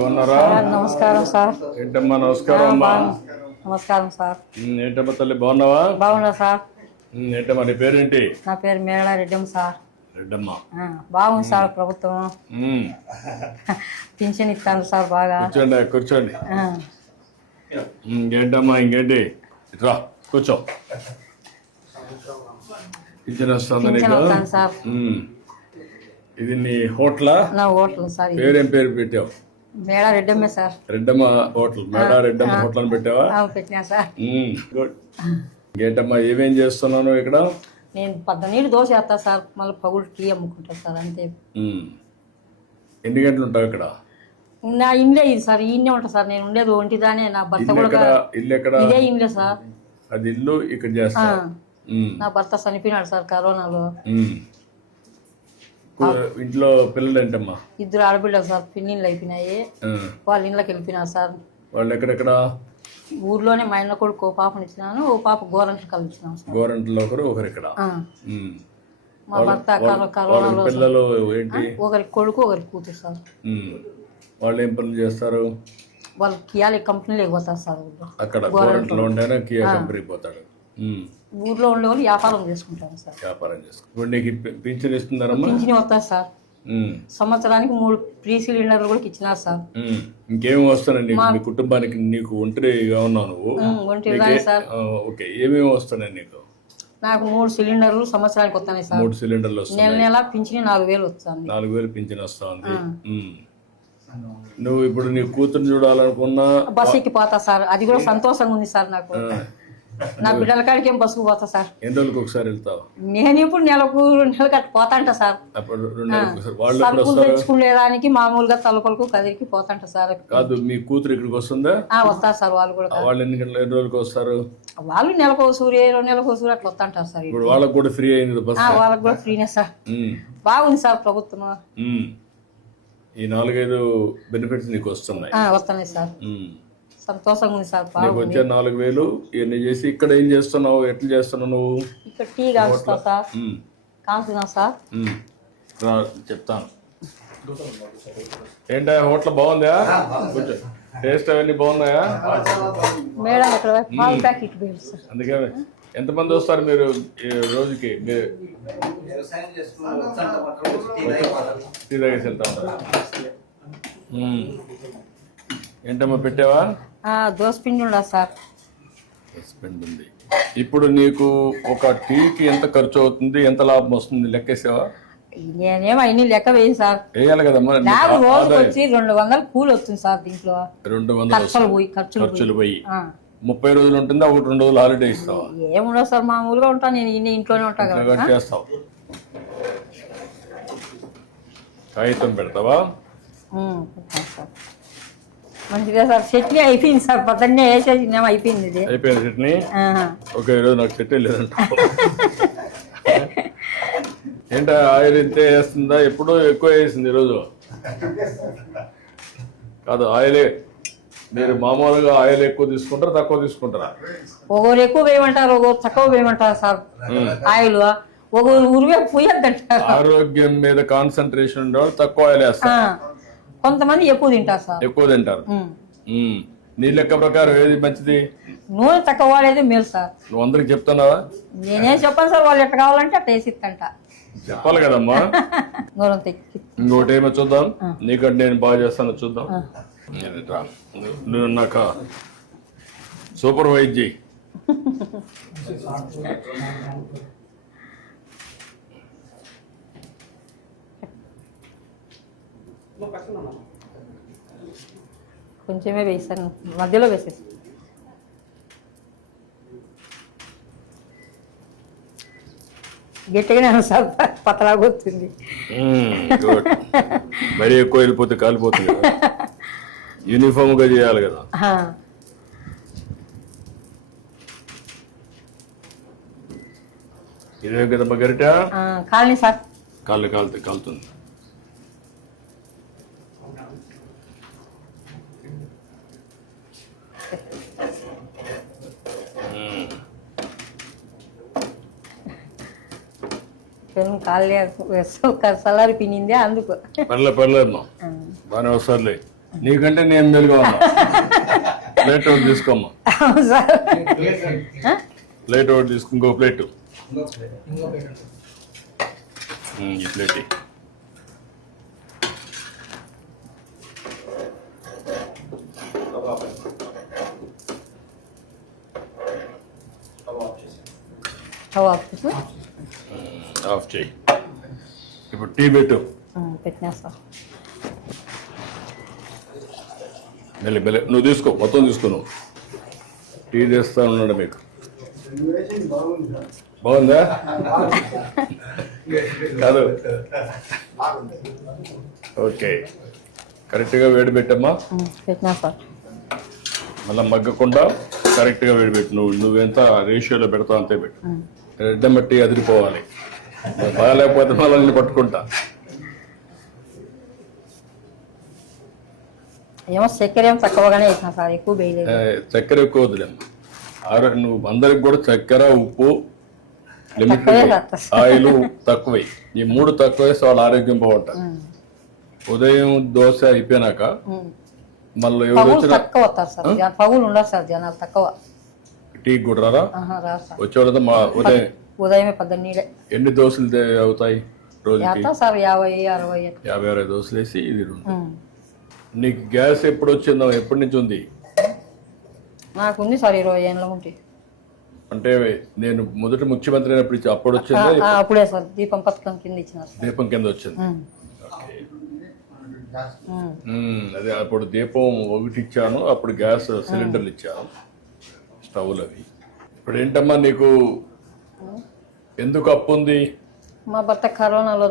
బాగున్నారా? నమస్కారం సార్. ఏంటమ్మా? నమస్కారం అమ్మా. నమస్కారం సార్. ఏంటమ్మా తల్లి, బాగున్నావా? బాగున్నా సార్. ఏంటమ్మా నీ పేరేంటి? నా పేరు మేళ రెడ్డమ్మ సార్. రెడ్డమ్మ. బాగుంది సార్ ప్రభుత్వం. పింఛన్ ఇస్తాను సార్ బాగా. కూర్చోండి కూర్చోండి. ఇంకేంటమ్మా ఇంకేంటి? రా కూర్చో. పింఛన్ వస్తుంది నీకు సార్. ఇది నీ హోటలా? నా హోటల్ సార్. పేరేం పేరు పెట్టావు? మేళ రెడ్డమ్మే సార్. రెడ్డమ్మ హోటల్. మేళ రెడ్డమ్మ హోటల్ అని పెట్టావా? పెట్టినా సార్. గుడ్. ఇంకేంటమ్మా ఏమేం చేస్తున్నాను ఇక్కడ? నేను నీళ్ళు దోశ వేస్తా సార్, మళ్ళీ పగులు టీ అమ్ముకుంటా సార్, అంతే. ఎన్ని గంటలు ఉంటావు ఇక్కడ? నా ఇండ్లే ఇది సార్, ఈయనే ఉంటా సార్. నేను ఉండేది ఒంటిదానే. నా భర్త కూడా ఇల్లు ఎక్కడ? ఇదే ఇండ్లే సార్. అది ఇల్లు ఇక్కడ చేస్తా. నా భర్త చనిపోయినాడు సార్ కరోనాలో. ఇంట్లో పిల్లలు ఏంటమ్మా? 2 ఆడపిల్లలు సార్. పిన్నిళ్ళు అయిపోయినాయి, వాళ్ళ ఇంట్లోకి వెళ్ళిపోయినారు సార్. వాళ్ళు ఎక్కడెక్కడ? ఊర్లోనే. మా ఇంట్లో కొడుకు ఓ పాపని ఇచ్చినాను, ఓ పాప గోరంట్లు కలిసినాం సార్. గోరంట్లో ఒకరు ఇక్కడ. మా భర్త కరోనాలో. పిల్లలు ఏంటి? ఒకరి కొడుకు ఒకరి కూతురు సార్. వాళ్ళు ఏం పనులు చేస్తారు? వాళ్ళు కియా కంపెనీలోకి పోతారు సార్. అక్కడ గోరంట్లో ఉండేనా కియా కంపెనీకి పోతాడు. ఊర్లో ఉండే వాళ్ళు వ్యాపారం చేసుకుంటాను సార్. వ్యాపారం చేసుకుంటారు. ఇప్పుడు నీకు పింఛన్ ఇస్తున్నారమ్మా? పింఛన్ వస్తారు సార్. సంవత్సరానికి 3 ఫ్రీ సిలిండర్లు కూడా ఇచ్చినారు సార్. ఇంకేమి వస్తానండి మీ కుటుంబానికి? నీకు ఒంటరిగా ఉన్నావు నువ్వు? ఒంటరిగానే సార్. ఓకే. ఏమేమి వస్తున్నాయి నీకు? నాకు 3 సిలిండర్లు సంవత్సరానికి వస్తున్నాయి సార్. 3 సిలిండర్లు వస్తాయి. నెల నెల పింఛన్ 4,000 వస్తుంది. 4,000 పింఛన్ వస్తుంది. నువ్వు ఇప్పుడు నీ కూతురు చూడాలనుకున్నా బస్ ఎక్కి పోతా సార్. అది కూడా సంతోషంగా ఉంది సార్ నాకు. నా బిడ్డల కాడికి ఏం బస్సుకు పోతా సార్. ఎన్ని రోజులకు ఒకసారి వెళ్తావు? నేను ఇప్పుడు నెలకు 2 నెలలు కట్టి పోతాంట సార్. సరుకులు తెచ్చుకునేదానికి మామూలుగా తలుపులకు కదిరికి పోతాంట సార్. కాదు, మీ కూతురు ఇక్కడికి వస్తుందా? వస్తారు సార్ వాళ్ళు కూడా. వాళ్ళు ఎన్ని రోజులకు వస్తారు? వాళ్ళు నెలకు 2 నెలలకు అట్లా వస్తుంటారు సార్. ఇప్పుడు వాళ్ళకి కూడా ఫ్రీ అయింది బస్? వాళ్ళకి కూడా ఫ్రీనే సార్. బాగుంది సార్ ప్రభుత్వం. ఈ 4-5 బెనిఫిట్స్ నీకు వస్తున్నాయి? వస్తున్నాయి సార్. సంతోషంగా ఉంది సార్. వచ్చే 4,000 ఇవన్నీ చేసి ఇక్కడ ఏం చేస్తున్నావు? ఎట్లా చేస్తున్నావు నువ్వు? ఇక్కడ టీ కాస్తా సార్. కాల్చున్నా సార్. చెప్తాను. ఏంటా హోటల్ బాగుందా? టేస్ట్ అవన్నీ బాగున్నాయా? మేడం ఇక్కడ పాలు ప్యాకెట్ వేయండి సార్. అందుకే ఎంతమంది వస్తారు మీరు రోజుకి? టీ తాగేసి వెళ్తా ఉంటారా? ఏంటమ్మా పెట్టావా? దోసపిండి ఉండదు సార్. దోసపిండి ఉంది. ఇప్పుడు నీకు ఒక టీకి ఎంత ఖర్చు అవుతుంది, ఎంత లాభం వస్తుంది లెక్కేసావా? నేనేమో అన్ని లెక్క వేయి సార్. వేయాలి కదమ్మా. నాకు రోజుకి వచ్చి 200 కూలి వస్తుంది సార్. దీంట్లో 200 ఖర్చులు పోయి 30 రోజులు ఉంటుందా? 1-2 రోజులు హాలిడే ఇస్తావా? ఏముండదు సార్, మామూలుగా ఉంటాను నేను. ఇంట్లోనే ఉంటాను కదా. చేస్తావు. కాగితం పెడతావా? సార్ మంచిగా సార్. చట్నీ అయిపోయింది సార్. పొద్దున్నే వేసేసి అయిపోయింది. ఇది అయిపోయింది చట్నీ. ఓకే. ఈరోజు నాకు చట్నీ లేదంట. ఏంటో ఆయిల్ ఇంతే వేస్తుందా? ఎప్పుడూ ఎక్కువ వేసింది ఈరోజు. కాదు, ఆయిలే. మీరు మామూలుగా ఆయిల్ ఎక్కువ తీసుకుంటారా తక్కువ తీసుకుంటారా? ఒకరు ఎక్కువ వేయమంటారు, ఒకరు తక్కువ వేయమంటారు సార్. ఆయిల్ ఒకరు ఉరివే పోయద్దంటారు. ఆరోగ్యం మీద కాన్సన్ట్రేషన్ ఉండేవాళ్ళు తక్కువ ఆయిల్ వేస్తారు. కొంతమంది ఎక్కువ తింటారు సార్. ఎక్కువ తింటారు. నీ లెక్క ప్రకారం ఏది మంచిది? నూనె తక్కువ వాడేది మేలు సార్. నువ్వు అందరికి చెప్తున్నావా? నేనేం చెప్పాను సార్. వాళ్ళు ఎట్లా కావాలంటే అట్లా వేసిస్తంట. చెప్పాలి కదమ్మా. ఇంకోటి ఏమో చూద్దాం. నీకంటే నేను బాగా చేస్తాను చూద్దాం. నువ్వు నాక సూపర్వైజ్ చేయి. కొంచెమే వేసాను, మధ్యలో వేసేసి. గట్టిగానే సార్, పతలాగా వస్తుంది. మరీ ఎక్కువ వెళ్ళిపోతే కాలిపోతుంది. యూనిఫామ్ గా చేయాలి కదా. ఇదే కదమ్మా గరిట? Colony sir. కాలుతుంది. కాళ్ళే సలారి పినిందే అందుకు. పర్లేదు బాగానే వస్తారులే. నీకంటే నేను మెలుగా ఉన్నా. ప్లేట్ ఒకటి తీసుకోమ్మా. అవును సార్. ప్లేట్ ఒకటి తీసుకో. ఇంకో ప్లేట్ ఈ ప్లేట్ ఆఫ్ చేయి. ఇప్పుడు టీ పెట్టు. పెట్టినా సార్. మెల్లి మెల్లి నువ్వు తీసుకో, మొత్తం తీసుకో. నువ్వు టీ చేస్తా ఉన్నాడు మీకు. బాగుందా? కాదు, ఓకే. కరెక్ట్గా వేడి పెట్టమ్మా. పెట్టినా సార్. మళ్ళీ మగ్గకుండా కరెక్ట్గా వేడి పెట్టు. నువ్వెంత రేషియోలో పెడతావు అంతే పెట్టు. రెడ్డం బట్టి అదిరిపోవాలి. బాగాలేకపోతే మళ్ళీ నేను పట్టుకుంటా. ఏమో చక్కెర ఏమో తక్కువగానే వేసినా సార్, ఎక్కువ వేయలేదు. చక్కెర ఎక్కువ వద్దులేమ్మా. నువ్వు అందరికి కూడా చక్కెర, ఉప్పు, లిమిట్, ఆయిల్ తక్కువై. ఈ 3 తక్కువ వేస్తే వాళ్ళ ఆరోగ్యం బాగుంటుంది. ఉదయం దోశ అయిపోయినాక మళ్ళీ తక్కువ వస్తారు సార్, పగులు ఉండదు సార్, జనాలు తక్కువ. టీ కూడా రారా? వచ్చేవాళ్ళతో మా ఉదయమే 12 ఎన్ని దోశలు అవుతాయి రోజుకి? సార్ 50-60. 50-60 దోశలు వేసి ఇది. నీకు గ్యాస్ ఎప్పుడు వచ్చిందో? ఎప్పటి నుంచి ఉంది? నాకు ఉంది సార్ 20 ఏళ్ళ ఉంటే. అంటే నేను మొదటి ముఖ్యమంత్రి అయినప్పుడు అప్పుడు వచ్చిందా? అప్పుడే సార్, దీపం పథకం కింద ఇచ్చిన. దీపం కింద వచ్చింది. అదే అప్పుడు దీపం ఒకటి ఇచ్చాను, అప్పుడు గ్యాస్ సిలిండర్లు ఇచ్చాను, స్టవ్లు అవి. ఇప్పుడు ఏంటమ్మా నీకు ఎందుకు అప్పు ఉంది? మా భర్త కరోనాలో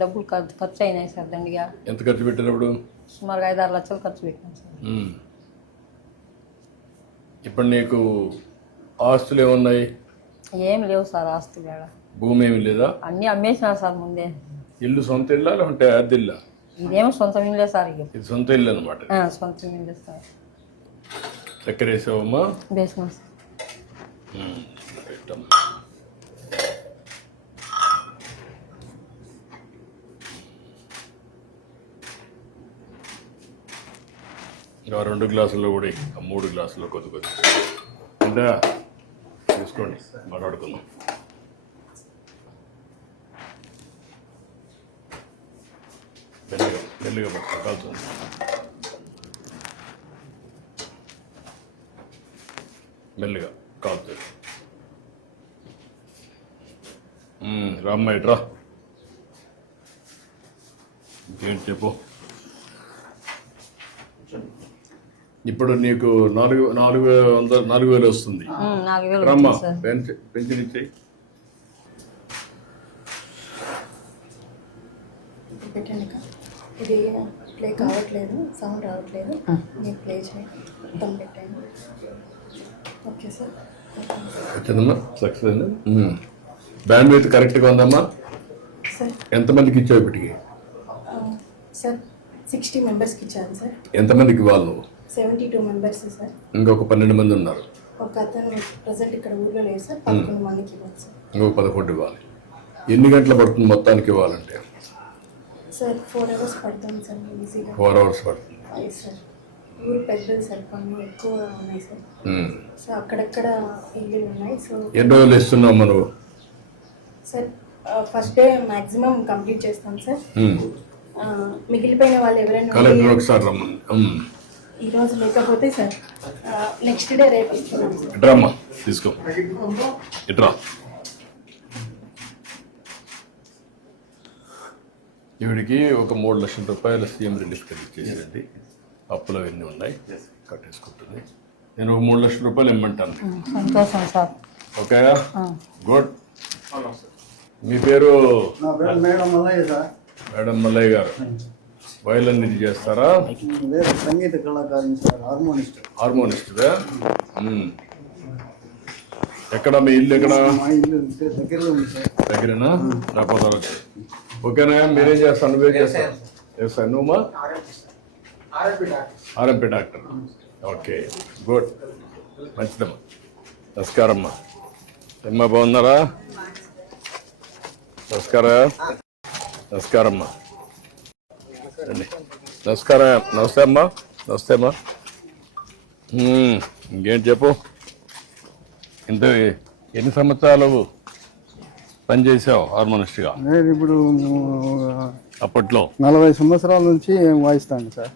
డబ్బులు ఖర్చు అయినాయి సార్ దండిగా. ఎంత ఖర్చు పెట్టినప్పుడు? సుమారుగా 5-6 లక్షలు ఖర్చు పెట్టాను సార్. ఇప్పుడు నీకు ఆస్తులు ఏమున్నాయి? ఏం లేవు సార్ ఆస్తులు. భూమి ఏమి లేదా? అన్ని అమ్మేసినా సార్ ముందే. ఇల్లు సొంత ఇల్లా లేకుంటే అద్దె ఇల్లా? ఇదేమో సొంత ఇల్లే సార్. ఇది సొంత ఇల్లు అనమాట. సొంత ఇల్లే సార్. చక్కెర వేసావమ్మా? వేసినా సార్. ఇంకా 2 గ్లాసుల్లో కూడా 3 గ్లాసుల్లో కొద్ది అంటే తీసుకోండి, మాట్లాడుకుందాం. మెల్లిగా పట్టుకో, కాలుతుంది. మెల్లిగా కాలుతుంది. రామ్మ ఇట్రా. ఇంకేంటి చెప్పు. ఇప్పుడు నీకు 4,000 వస్తుంది. రమ్మ పెన్షన్ ఇచ్చేయి. ఇది ప్లే కావట్లేదు, సౌండ్ రావట్లేదు. మీరు ప్లే చేయండి, మొత్తం పెట్టండి. Okay sir. వచ్చిందమ్మా, సక్సెస్ అయింది. బ్యాండ్ విత్ కరెక్ట్గా ఉందమ్మా. సార్ ఎంతమందికి ఇచ్చావు ఇప్పటికి? సార్ 60 మెంబర్స్కి ఇచ్చాను సార్. ఎంతమందికి ఇవ్వాలి నువ్వు? 72 మెంబర్స్ సార్. ఇంకొక 12 మంది ఉన్నారు. ఒక అతను ప్రజెంట్ ఇక్కడ ఊర్లో లేదు సార్. 11 మందికి ఇవ్వాలి సార్. ఇంకొక 11 ఇవ్వాలి. ఎన్ని గంటలు పడుతుంది మొత్తానికి ఇవ్వాలంటే? సార్ 4 అవర్స్ పడుతుంది సార్. ఈజీగా 4 అవర్స్ పడుతుంది. సార్ ఊరు పెద్దది సార్, పనులు ఎక్కువ ఉన్నాయి సార్. సో అక్కడక్కడ ఇల్లు ఉన్నాయి. సో ఎన్ని రోజులు ఇస్తున్నావు మనం? Sir first day maximum complete చేస్తాం సార్. మిగిలిపోయిన వాళ్ళు ఎవరైనా ఒకసారి ఈ రోజు లేకపోతే సార్ నెక్స్ట్ డే రేపు ఇస్తున్నాం సార్. ఇట్రామ్మా, తీసుకో. ఇట్రా. ఈవిడికి ఒక 3 లక్షల రూపాయల సీఎం రిలీఫ్ ఇచ్చేసేయండి. అప్పులు అవన్నీ ఉన్నాయి, కట్టేసుకుంటుంది. నేను ఒక 3 లక్షల రూపాయలు ఇమ్మంటాను. సంతోషం సార్. Okay, good. మీ పేరు? మేడం మల్లయ్య సార్. మేడం మల్లయ్య గారు వయలిన్ ఇది చేస్తారా? సంగీత కళాకారుని సార్, హార్మోనిస్ట్. హార్మోనిస్ట్గా? ఎక్కడ మీ ఇల్లు? ఎక్కడ? మా ఇల్లు దగ్గరలో ఉంది సార్. దగ్గరేనా? రాకపోతే ఓకేనా? మీరేం చేస్తాను? నువ్వే చేస్తాను. నువ్వమ్మా? RMP doctor. ఓకే, గుడ్, మంచిదమ్మా. నమస్కారమ్మా. అమ్మా బాగున్నారా? నమస్కారమ్మా. రండి. నమస్కారం. నమస్తే అమ్మా. వస్తేమా ఇంకేంటి చెప్పు. ఇంత ఎన్ని సంవత్సరాలు పనిచేసావు హార్మోనిస్ట్గా? నేను ఇప్పుడు అప్పట్లో 40 సంవత్సరాల నుంచి వాయిస్తాను సార్.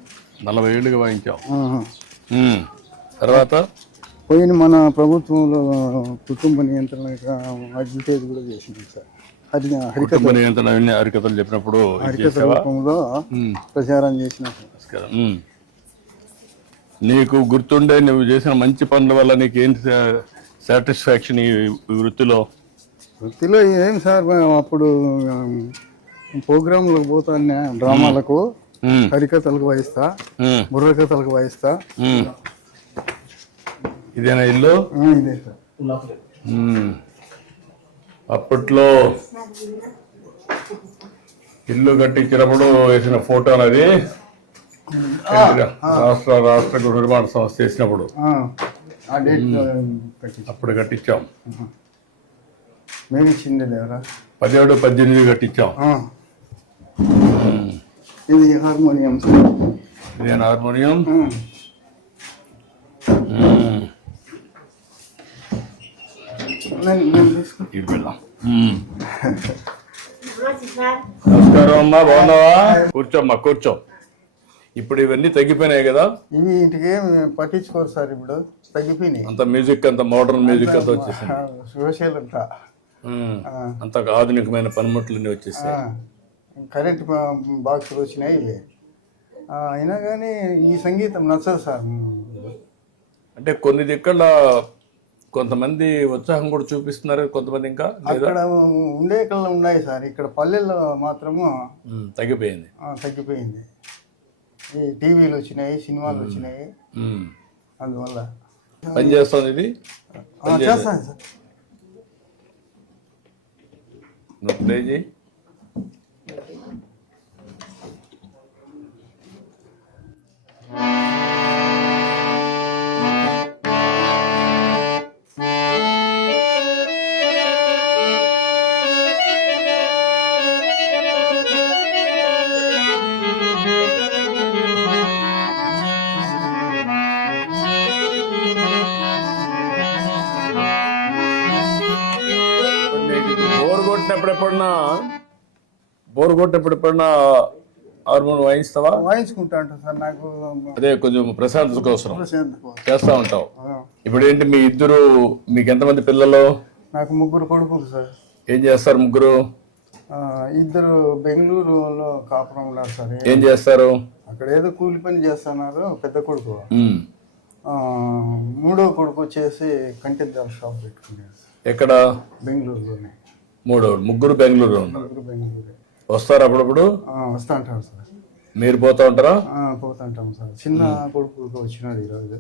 40 ఏళ్ళుగా వాయించావు. ఆహా. తర్వాత పోయిన మన ప్రభుత్వంలో కుటుంబ నియంత్రణ అడ్వర్టైజ్ కూడా చేసింది సార్. హరికథ కుటుంబ నియంత్రణ అవన్నీ హరికథలు చెప్పినప్పుడు హరికథ రూపంలో ప్రచారం చేసిన సార్. నీకు గుర్తుండే నువ్వు చేసిన మంచి పనుల వల్ల నీకు ఏంటి సాటిస్ఫాక్షన్ ఈ వృత్తిలో? వృత్తిలో ఏం సార్, అప్పుడు ప్రోగ్రాంలకు పోతాను, డ్రామాలకు, హరికథలకు వాయిస్తా, బుర్రకథలకు వాయిస్తా. ఇదేనా ఇల్లు? ఇదే సార్. అప్పట్లో ఇల్లు కట్టించినప్పుడు వేసిన ఫోటోలు అది రాష్ట్ర గృహ నిర్మాణ సంస్థ చేసినప్పుడు ఆ డేట్ అప్పుడు కట్టించాం. మేము ఇచ్చింది లేవరా 17, 18 కట్టించాం. ఇది హార్మోనియం సార్. ఇదేనా హార్మోనియం? ఇది వెళ్దాం. నమస్కారం అమ్మా, బాగున్నావా? కూర్చోమ్మా, కూర్చో. ఇప్పుడు ఇవన్నీ తగ్గిపోయినాయి కదా? ఇవి ఇంటికి పట్టించుకోరు సార్, ఇప్పుడు తగ్గిపోయినాయి. అంత మ్యూజిక్, అంత మోడర్న్ మ్యూజిక్ అంతా వచ్చేసింది. సోషల్ అంతా అంత ఆధునికమైన పనిముట్లన్నీ వచ్చేసాయి. కరెంట్ బాక్సులు వచ్చినాయి ఇవి. అయినా కానీ ఈ సంగీతం నచ్చదు సార్. అంటే కొన్ని దిక్కల కొంతమంది ఉత్సాహం కూడా చూపిస్తున్నారు, కొంతమంది ఇంకా అక్కడ ఉండే కళ్ళు ఉన్నాయి సార్. ఇక్కడ పల్లెల్లో మాత్రము తగ్గిపోయింది. తగ్గిపోయింది. ఈ టీవీలు వచ్చినాయి, సినిమాలు వచ్చినాయి, అందువల్ల పని చేస్తుంది ఇది. చేస్తాను సార్. నువ్వు ప్లే చేయి. బోర్ కొట్టినప్పుడు హార్మోన్ వాయిస్తావా? వాయించుకుంటా ఉంటాను సార్. నాకు అదే కొంచెం ప్రశాంతత కోసం చేస్తా ఉంటావు. ఇప్పుడు ఏంటి మీ ఇద్దరు, మీకు ఎంతమంది పిల్లలు? నాకు 3 కొడుకులు సార్. ఏం చేస్తారు ముగ్గురు? ఇద్దరు బెంగళూరులో కాపురం ఉన్నారు సార్. ఏం చేస్తారు అక్కడ? ఏదో కూలి పని చేస్తున్నారు పెద్ద కొడుకు. మూడో కొడుకు వచ్చేసి కంటెద్దాల షాప్ పెట్టుకున్నారు. ఎక్కడ? బెంగళూరులోనే. ముగ్గురు బెంగళూరులో ఉన్నారు. బెంగళూరు వస్తారు అప్పుడప్పుడు? వస్తా ఉంటారు సార్. మీరు పోతా ఉంటారా? పోతుంటాం సార్. చిన్న కొడుకు వచ్చినాడు ఈరోజు.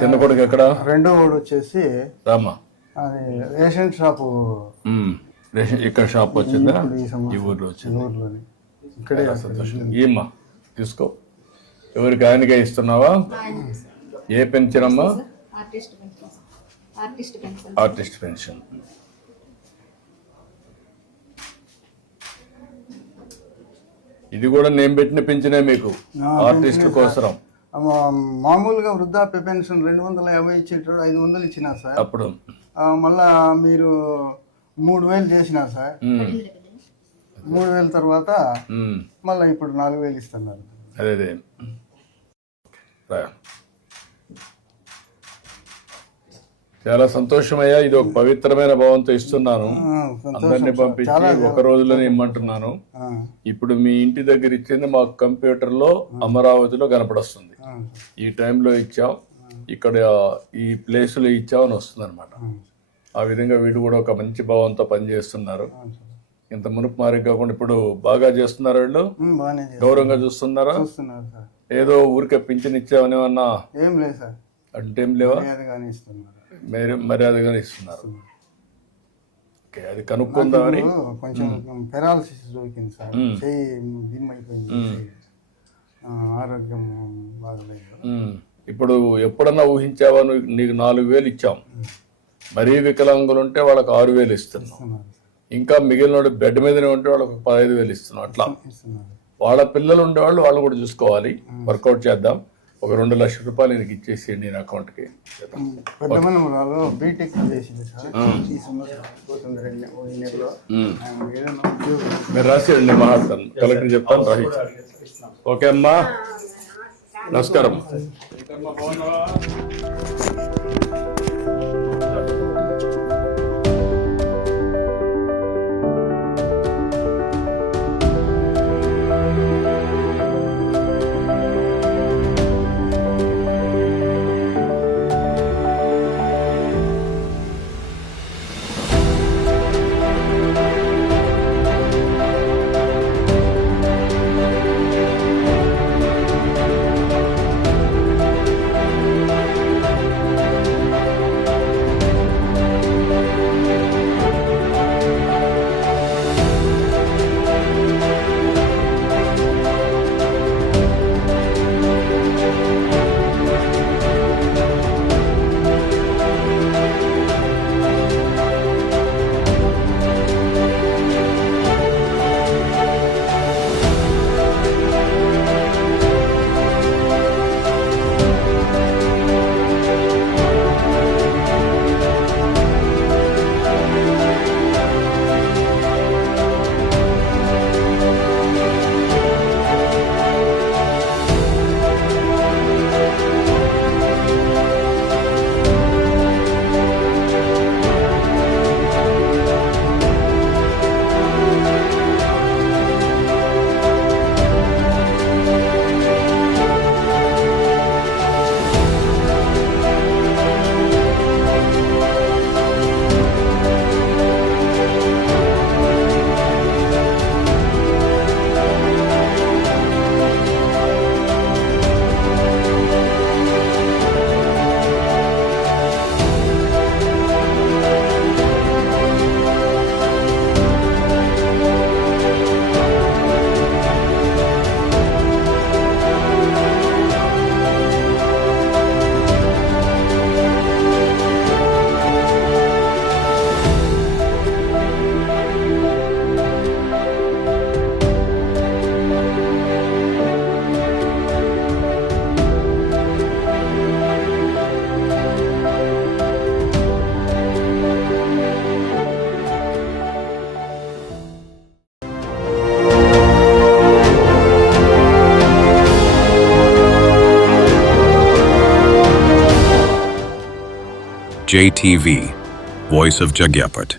చిన్న కొడుకు ఎక్కడ? రెండో వాడు వచ్చేసి రామా, అది రేషన్ షాపు. ఇక్కడ షాప్ వచ్చిందా? ఈ ఊర్లో వచ్చింది. ఊర్లోనే. ఇక్కడే. ఏమ్మా తీసుకో. ఎవరికి ఆయనకే ఇస్తున్నావా? ఏ పెన్షన్ అమ్మా? Artist pension. ఇది కూడా నేను పెట్టిన పెంచినే మీకు ఆర్టిస్టుల కోసం. మామూలుగా వృద్ధాప్య పెన్షన్ 250 ఇచ్చేటప్పుడు 500 ఇచ్చినా సార్. అప్పుడు మళ్ళా మీరు 3000 చేసినారు సార్. 3000 తర్వాత మళ్ళీ ఇప్పుడు 4000 ఇస్తున్నారు. అదే చాలా సంతోషమయ్యా. ఇది ఒక పవిత్రమైన భావంతో ఇస్తున్నాను. అందరినీ పంపించి ఒక రోజులోనే ఇమ్మంటున్నాను. ఇప్పుడు మీ ఇంటి దగ్గర ఇచ్చింది మాకు కంప్యూటర్లో అమరావతిలో కనపడొస్తుంది. ఈ టైంలో ఇచ్చావు, ఇక్కడ ఈ ప్లేస్లో ఇచ్చావు అని వస్తుంది అనమాట. ఆ విధంగా వీడు కూడా ఒక మంచి భావంతో పనిచేస్తున్నారు. ఇంత మునుపు మారి కాకుండా ఇప్పుడు బాగా చేస్తున్నారు. వీళ్ళు గౌరవంగా చూస్తున్నారా? ఏదో ఊరికే పింఛన్ ఇచ్చావని అన్నా? ఏం లేదు సార్. అంటే ఏం లేవా? మర్యాదగానే ఇస్తున్నారు. ఓకే, అది కనుక్కుందామని. కొంచెం పెరాలసిస్ దొరికింది సార్. చెయ్యి దిమ్మైపోయింది, ఆరోగ్యం బాగలేదు. ఇప్పుడు ఎప్పుడన్నా ఊహించావా? నీకు 4000 ఇచ్చాం. మరీ వికలాంగులు ఉంటే వాళ్ళకి 6000 ఇస్తున్నాం. ఇంకా మిగిలిన బెడ్ మీదనే ఉంటే వాళ్ళకి 15,000 ఇస్తున్నాం. అట్లా వాళ్ళ పిల్లలు ఉండేవాళ్ళు వాళ్ళు కూడా చూసుకోవాలి. వర్కౌట్ చేద్దాం. ఒక 2 లక్షల రూపాయలు నీకు ఇచ్చేసేయండి నేను అకౌంట్కి. పెద్ద మనవరాలు బీటెక్ చేసింది సార్. ఈ సంవత్సరం పోతుంది 2 నెలలో. ఏదైనా ఉద్యోగం మీరు రాసేయండి, నేను మాట్లాడతాను, కలెక్టర్ చెప్తాను, రాసి. ఓకే అమ్మా, నమస్కారం. JTV, Voice of Jagyapat.